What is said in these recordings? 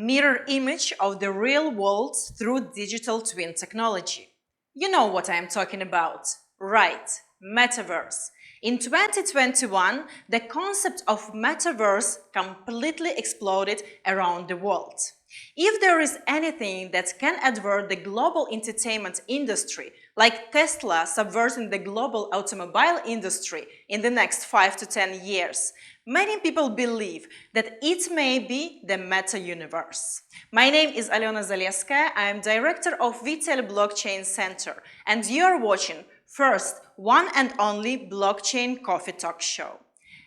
mirror image of the real world through digital twin technology. You know what I am talking about, right? Metaverse. In 2021, the concept of metaverse completely exploded around the world. If there is anything that can advert the global entertainment industry, like Tesla subverting the global automobile industry in the next 5 to 10 years, many people believe that it may be the meta-universe. My name is Aliona Zaleskaya. I am director of WeTel Blockchain Center, and you are watching first, one and only blockchain coffee talk show.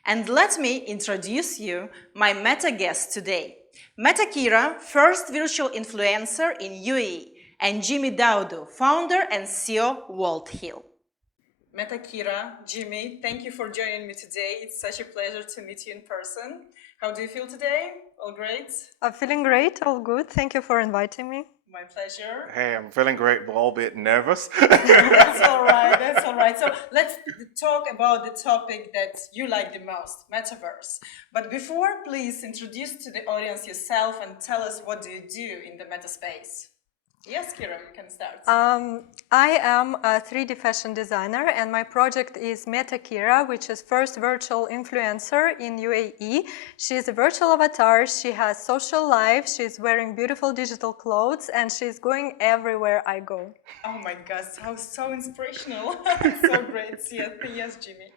And let me introduce you my meta guest today. Meta Kira, first virtual influencer in UAE, and Jimmy Daudu, founder and CEO WeTel. Meta Kira, Jimmy, thank you for joining me today. It's such a pleasure to meet you in person. How do you feel today? All great? I'm feeling great, all good. Thank you for inviting me. My pleasure. Hey, I'm feeling great, but a bit nervous. That's all right. That's all right. So let's talk about the topic that you like the most, metaverse. But before, please introduce to the audience yourself and tell us what do you do in the meta space. Yes, Kira, you can start. I am a 3D fashion designer, and my project is Meta Kira, which is first virtual influencer in UAE. She's a virtual avatar. She has social life. She's wearing beautiful digital clothes, and she's going everywhere I go. Oh my God, so inspirational. So great. Yes, Jimmy.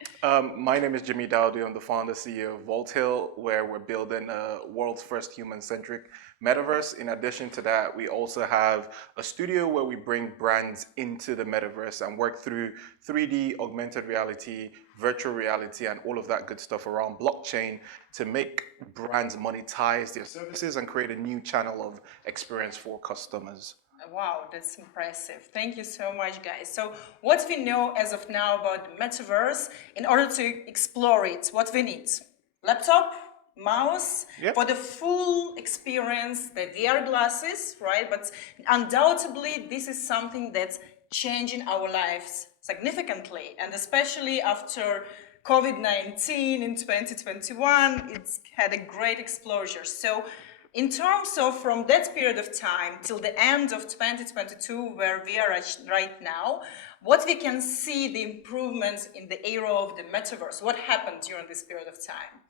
My name is Jimmy Dowdy. I'm the founder CEO of WeTel, where we're building a world's first human-centric metaverse. In addition to that, we also have a studio where we bring brands into the metaverse and work through 3D, augmented reality, virtual reality, and all of that good stuff around blockchain to make brands monetize their services and create a new channel of experience for customers. Wow, that's impressive. Thank you so much, guys. So what we know as of now about the metaverse, in order to explore it, what we need? Laptop, mouse, Yep. for the full experience, the VR glasses, right? But undoubtedly, this is something that's changing our lives significantly, and especially after COVID-19 in 2021, it's had a great explosion. So in terms of from that period of time till the end of 2022, where we are right now, what we can see the improvements in the era of the metaverse, what happened during this period of time?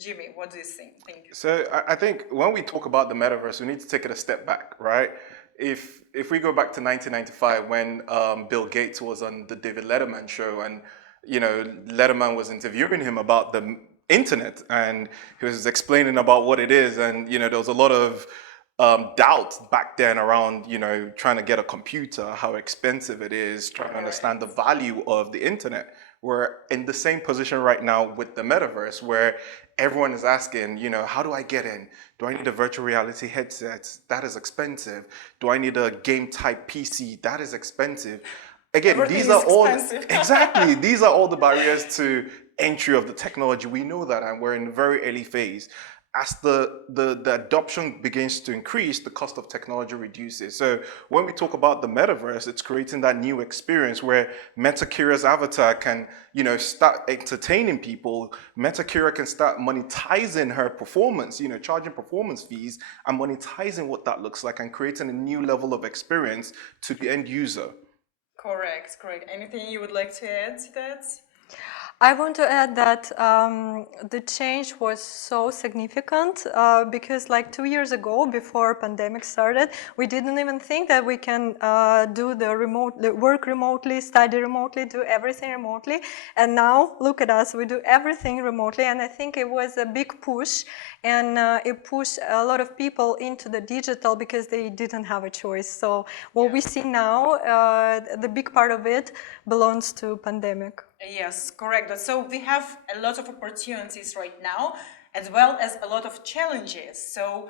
Jimmy, what do you think? So I think when we talk about the metaverse, we need to take it a step back, right? If we go back to 1995 when Bill Gates was on the David Letterman show, and Letterman was interviewing him about the internet, and he was explaining about what it is, and there was a lot of doubt back then around trying to get a computer, how expensive it is, trying to understand the value of the internet. We're in the same position right now with the metaverse, where everyone is asking, how do I get in? Do I need a virtual reality headset? That is expensive. Do I need a game type PC? That is expensive. Again, Everything these are all expensive. exactly, these are all the barriers to entry of the technology. We know that, and we're in a very early phase. As the adoption begins to increase, the cost of technology reduces. So when we talk about the metaverse, it's creating that new experience where Meta Kira's avatar can, start entertaining people. Meta Kira can start monetizing her performance, charging performance fees and monetizing what that looks like and creating a new level of experience to the end user. Correct. Anything you would like to add to that? I want to add that the change was so significant because like 2 years ago, before pandemic started, we didn't even think that we can do the work remotely, study remotely, do everything remotely. And now look at us, we do everything remotely. And I think it was a big push, and it pushed a lot of people into the digital because they didn't have a choice. So what we see now, the big part of it belongs to pandemic. Yes, correct. So we have a lot of opportunities right now, as well as a lot of challenges. So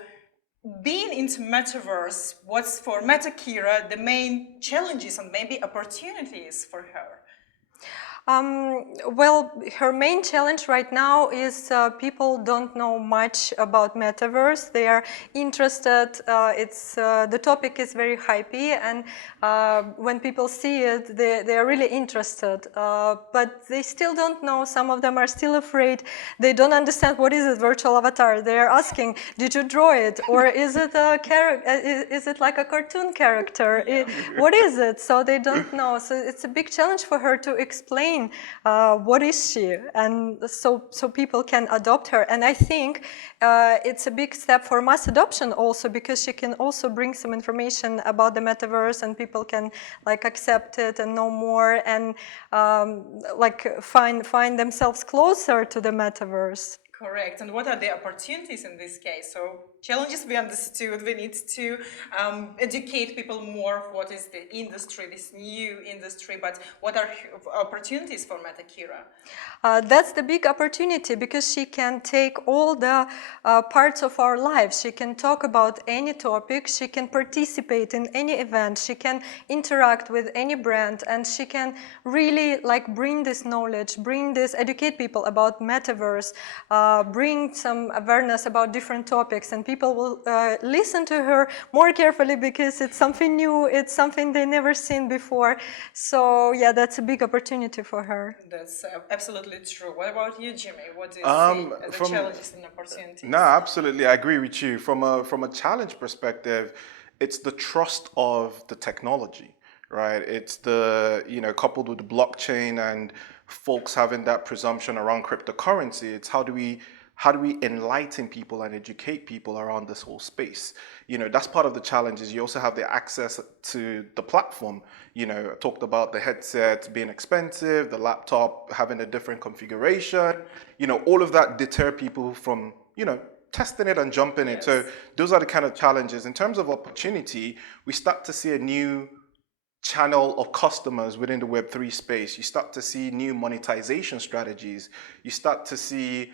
being into metaverse, what's for Meta Kira the main challenges and maybe opportunities for her? Well, her main challenge right now is people don't know much about metaverse. They are interested. The topic is very hypey, and when people see it, they are really interested. But they still don't know. Some of them are still afraid. They don't understand what is a virtual avatar. They are asking, "Did you draw it, or is it a character? Is it like a cartoon character? What is it?" So they don't know. So it's a big challenge for her to explain what is she, and so people can adopt her. And I think it's a big step for mass adoption also, because she can also bring some information about the metaverse, and people can like accept it and know more, and like find themselves closer to the metaverse. Correct. And what are the opportunities in this case? So challenges we understood. We need to educate people more of what is the industry, this new industry. But what are opportunities for MetaKira? That's the big opportunity, because she can take all the parts of our lives. She can talk about any topic. She can participate in any event. She can interact with any brand, and she can really like bring this knowledge, educate people about metaverse, bring some awareness about different topics, and people will listen to her more carefully because it's something new, it's something they never seen before. So yeah, that's a big opportunity for her. That's absolutely true. What about you, Jimmy? What do you see as the challenges and opportunities? No, absolutely, I agree with you. From a challenge perspective, it's the trust of the technology, right? It's the, coupled with the blockchain and folks having that presumption around cryptocurrency. It's how do we enlighten people and educate people around this whole space? That's part of the challenge. Is you also have the access to the platform. I talked about the headset being expensive, the laptop having a different configuration. All of that deter people from, testing it and jumping it. So those are the kind of challenges. In terms of opportunity, we start to see a new channel of customers within the Web3 space. You start to see new monetization strategies. You start to see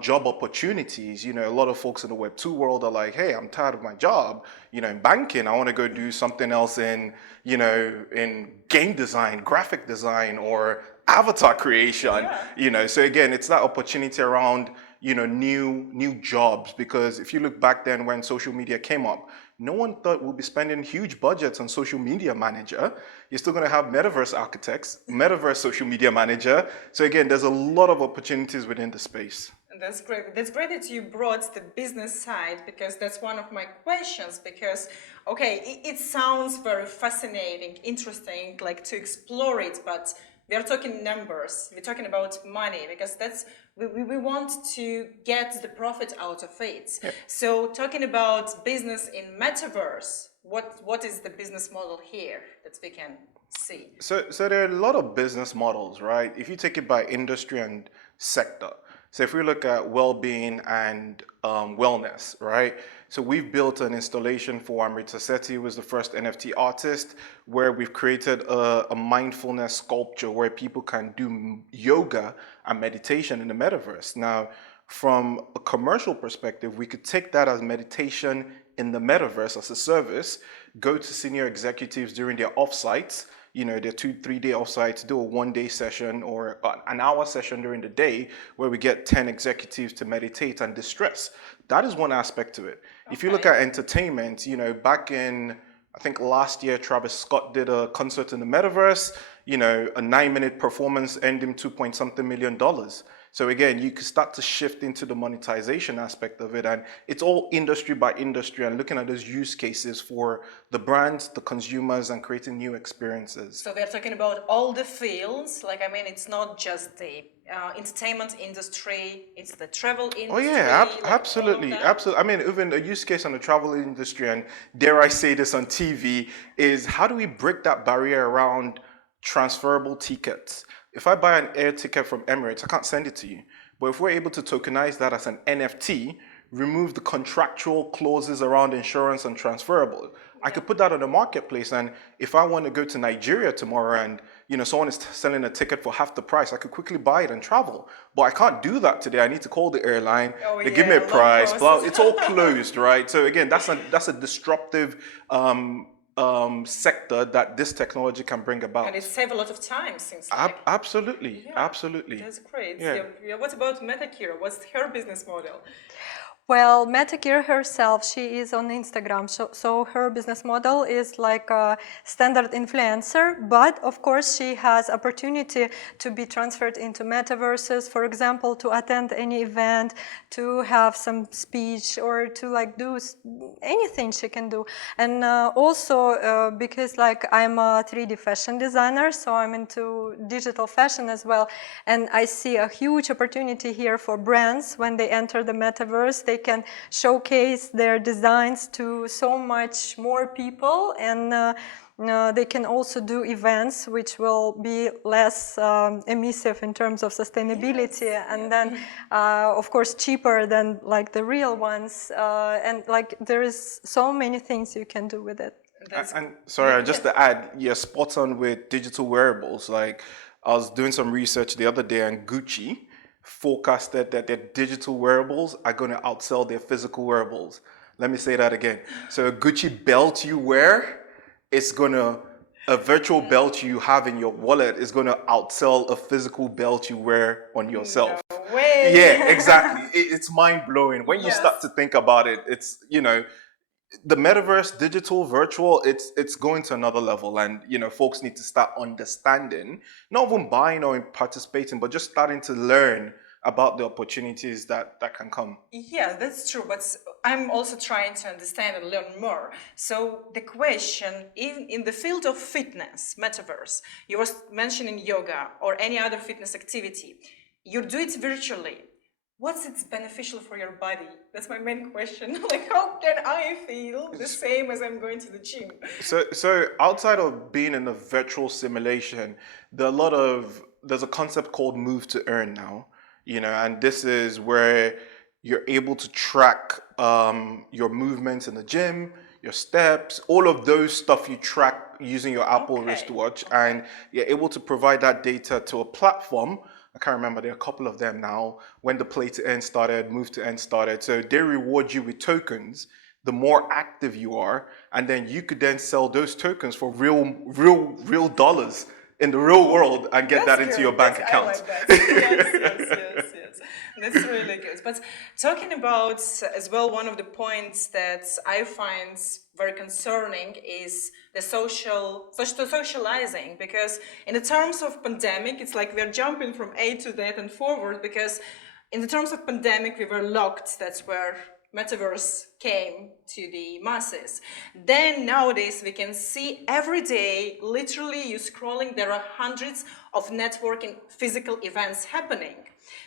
job opportunities. A lot of folks in the Web2 world are like, hey, I'm tired of my job, in banking. I want to go do something else in game design, graphic design, or avatar creation. So again, it's that opportunity around, new jobs. Because if you look back then when social media came up, no one thought we'll be spending huge budgets on social media manager. You're still going to have metaverse architects, metaverse social media manager. So again, there's a lot of opportunities within the space. And that's great. That's great that you brought the business side, because that's one of my questions. Because, okay, it sounds very fascinating, interesting, like to explore it, but we are talking numbers. We're talking about money, because we want to get the profit out of it. Yeah. So talking about business in metaverse, what is the business model here that we can see? So there are a lot of business models, right? If you take it by industry and sector. So if we look at well-being and wellness, right? So we've built an installation for Amrita Sethi, who was the first NFT artist, where we've created a mindfulness sculpture where people can do yoga and meditation in the metaverse. Now, from a commercial perspective, we could take that as meditation in the metaverse as a service, go to senior executives during their offsites, their 2-3 day offsites, do a 1-day session or an hour session during the day where we get 10 executives to meditate and distress. That is one aspect to it. Okay. If you look at entertainment, back in, I think last year, Travis Scott did a concert in the metaverse, a 9-minute performance earned him $2-point-something million. So again, you can start to shift into the monetization aspect of it, and it's all industry by industry and looking at those use cases for the brands, the consumers, and creating new experiences. So we're talking about all the fields. It's not just the entertainment industry, it's the travel industry. Oh yeah, absolutely. Even a use case on the travel industry, and dare I say this on TV, is how do we break that barrier around transferable tickets? If I buy an air ticket from Emirates, I can't send it to you. But if we're able to tokenize that as an NFT, remove the contractual clauses around insurance and transferable, I could put that on the marketplace. And if I want to go to Nigeria tomorrow and someone is selling a ticket for half the price, I could quickly buy it and travel. But I can't do that today. I need to call the airline. They give me a price. It's all closed, right? So again, that's a disruptive sector that this technology can bring about. And it saves a lot of time, seems like. Absolutely, Yeah, absolutely. that's great. Yeah. Yeah. What about Metakira? What's her business model? Well, Metakir herself, she is on Instagram, so her business model is like a standard influencer, but of course she has opportunity to be transferred into metaverses, for example, to attend any event, to have some speech, or to like do anything she can do. And also because like I'm a 3D fashion designer, so I'm into digital fashion as well, and I see a huge opportunity here for brands when they enter the metaverse. They can showcase their designs to so much more people, and they can also do events which will be less emissive in terms of sustainability, and then of course cheaper than like the real ones, and like there is so many things you can do with it. And sorry, just to add, you're spot on with digital wearables. Like I was doing some research the other day, and Gucci forecasted that their digital wearables are going to outsell their physical wearables. Let me say that again. So a Gucci belt you wear, it's gonna a virtual belt you have in your wallet is gonna outsell a physical belt you wear on yourself. No way. Yeah, exactly. It's mind blowing when you Yes. start to think about it. It's the metaverse, digital, virtual, it's going to another level, and folks need to start understanding, not even buying or participating, but just starting to learn about the opportunities that can come. Yeah, that's true, but I'm also trying to understand and learn more. So the question, in the field of fitness, metaverse, you were mentioning yoga or any other fitness activity, you do it virtually. What's it's beneficial for your body? That's my main question. Like, how can I feel the same as I'm going to the gym? So outside of being in a virtual simulation, there's a concept called move to earn now, and this is where you're able to track your movements in the gym, your steps, all of those stuff you track using your Apple wristwatch, and you're able to provide that data to a platform. I can't remember, there are a couple of them now. When the play to earn started, move to earn started. So they reward you with tokens the more active you are, and then you could then sell those tokens for real dollars in the real world and get that into your bank account. I like that. Yes. That's really good. But talking about as well, one of the points that I find very concerning is the socializing, because in the terms of pandemic, it's like we're jumping from A to Z and forward, because in the terms of pandemic, we were locked. That's where metaverse came to the masses. Then nowadays we can see every day, literally you scrolling, there are hundreds of networking physical events happening.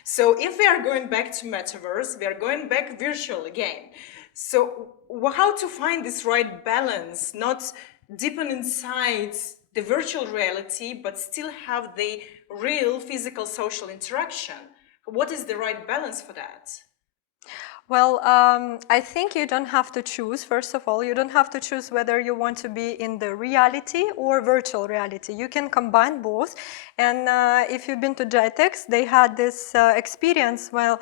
So if we are going back to metaverse, we are going back virtual again. So how to find this right balance, not deepen inside the virtual reality, but still have the real physical social interaction? What is the right balance for that? Well, I think you don't have to choose, first of all. You don't have to choose whether you want to be in the reality or virtual reality. You can combine both. And if you've been to GITEX, they had this experience where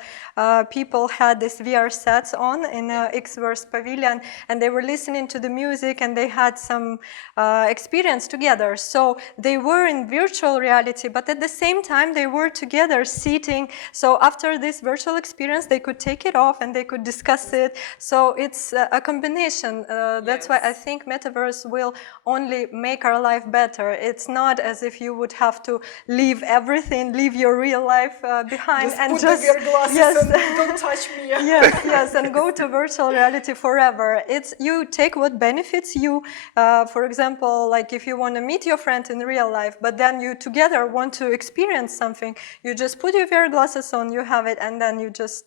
people had this VR sets on in Xverse Pavilion, and they were listening to the music, and they had some experience together. So they were in virtual reality, but at the same time, they were together sitting. So after this virtual experience, they could take it off and they could discuss it. So it's a combination. That's why I think metaverse will only make our life better. It's not as if you would have to leave everything, leave your real life behind, just and put just the VR glasses and don't touch me. yes, and go to virtual reality forever. It's you take what benefits you. For example, like if you want to meet your friend in real life, but then you together want to experience something, you just put your VR glasses on, you have it, and then you just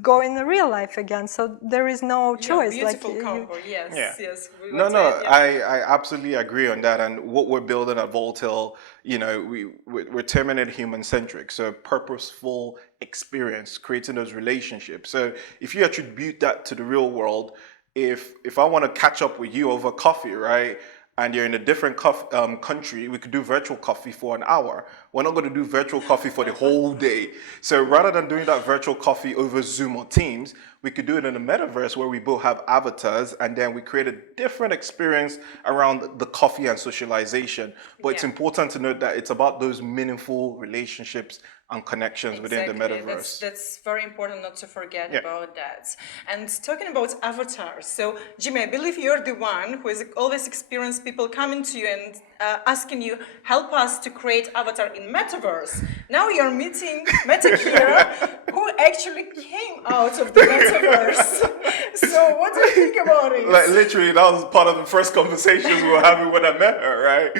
go in the real life again. So there is no choice. Beautiful combo. Yes. No, I absolutely agree on that. And what we're building at WeTel, we're terminated human centric, so purposeful experience, creating those relationships. So if you attribute that to the real world, if I want to catch up with you over coffee, right? and you're in a different country, we could do virtual coffee for an hour. We're not going to do virtual coffee for the whole day. So rather than doing that virtual coffee over Zoom or Teams, we could do it in the metaverse where we both have avatars, and then we create a different experience around the coffee and socialization. But it's important to note that it's about those meaningful relationships and connections within the metaverse. That's very important not to forget about that. And talking about avatars, so Jimmy, I believe you're the one who has always experienced people coming to you and asking you, help us to create avatar in metaverse. Now you're meeting Metakira, who actually came out of the metaverse. So what do you think about it? Like literally, that was part of the first conversations we were having when I met her, right?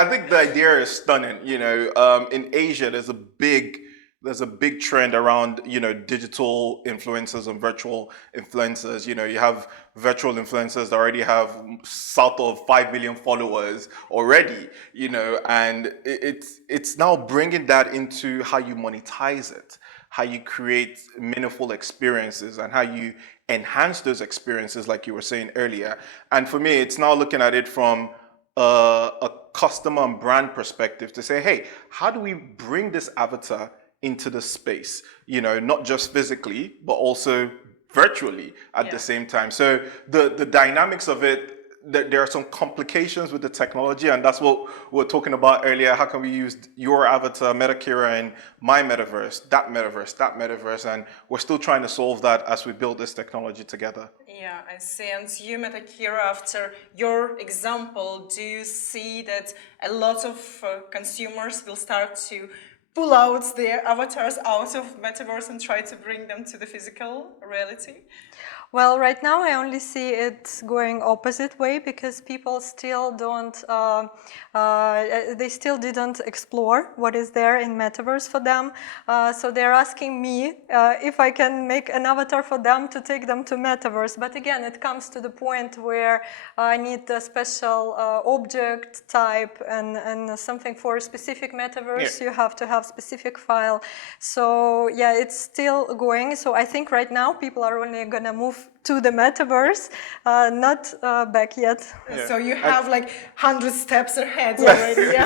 I think the idea is stunning. You know, in Asia, there's a big trend around, you know, digital influencers and virtual influencers. You know, you have virtual influencers that already have south of 5 million followers already, you know, and it's now bringing that into how you monetize it, how you create meaningful experiences, and how you enhance those experiences, like you were saying earlier. And for me, it's now looking at it from a customer and brand perspective to say, hey, how do we bring this avatar into the space, you know, not just physically, but also virtually at the same time. So the dynamics of it, there are some complications with the technology, and that's what we were talking about earlier. How can we use your avatar, Metakira, and my metaverse, that metaverse, and we're still trying to solve that as we build this technology together. Yeah, I see. And you, Metakira, after your example, do you see that a lot of consumers will start to pull out their avatars out of metaverse and try to bring them to the physical reality? Well, right now I only see it going opposite way because people still don't, they still didn't explore what is there in metaverse for them. So they're asking me if I can make an avatar for them to take them to metaverse. But again, it comes to the point where I need a special object type and something for a specific metaverse. You have to have specific file. So yeah, it's still going. So I think right now people are only gonna move to the metaverse, not back yet. So you have like 100 steps ahead already.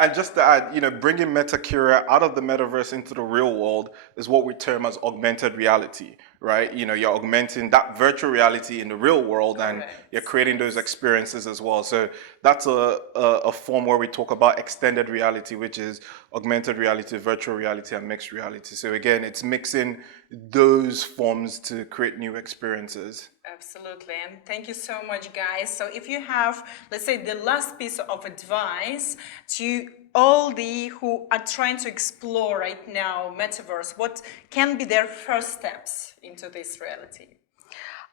And just to add, you know, bringing Metakira out of the metaverse into the real world is what we term as augmented reality, right? You know, you're augmenting that virtual reality in the real world, and you're creating those experiences as well. So that's a form where we talk about extended reality, which is augmented reality, virtual reality, and mixed reality. So again, it's mixing those forms to create new experiences. Absolutely, and thank you so much, guys. So if you have, let's say, the last piece of advice to all the who are trying to explore right now metaverse, what can be their first steps into this reality?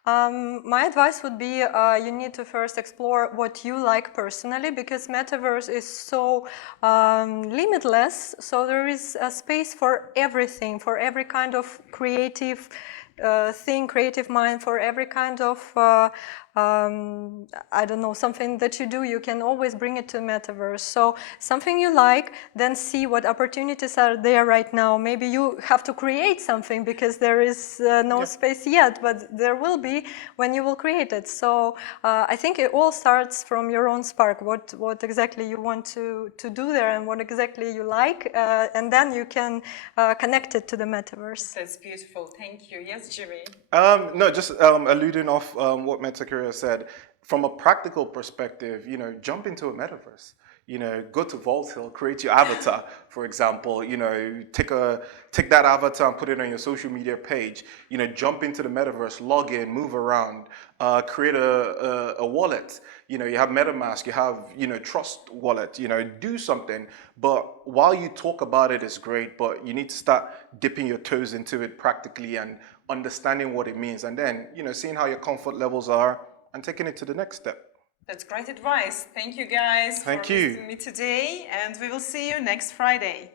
My advice would be you need to first explore what you like personally, because metaverse is so limitless. So there is a space for everything, for every kind of creative thing, creative mind, for every kind of I don't know, something that you do, you can always bring it to metaverse. So something you like, then see what opportunities are there right now. Maybe you have to create something because there is no space yet, but there will be when you will create it. So I think it all starts from your own spark, what exactly you want to do there and what exactly you like, and then you can connect it to the metaverse. That's beautiful. Thank you. Yes, Jimmy? No, just alluding off what Metakira said, from a practical perspective, you know, jump into a metaverse. You know, go to WeTel, create your avatar, for example. You know, take that avatar and put it on your social media page. You know, jump into the metaverse, log in, move around, create a wallet. You know, you have MetaMask, you have, you know, Trust Wallet. You know, do something. But while you talk about it is great, but you need to start dipping your toes into it practically and understanding what it means, and then, you know, seeing how your comfort levels are and taking it to the next step. That's great advice. Thank you, guys, for visiting me today, and we will see you next Friday.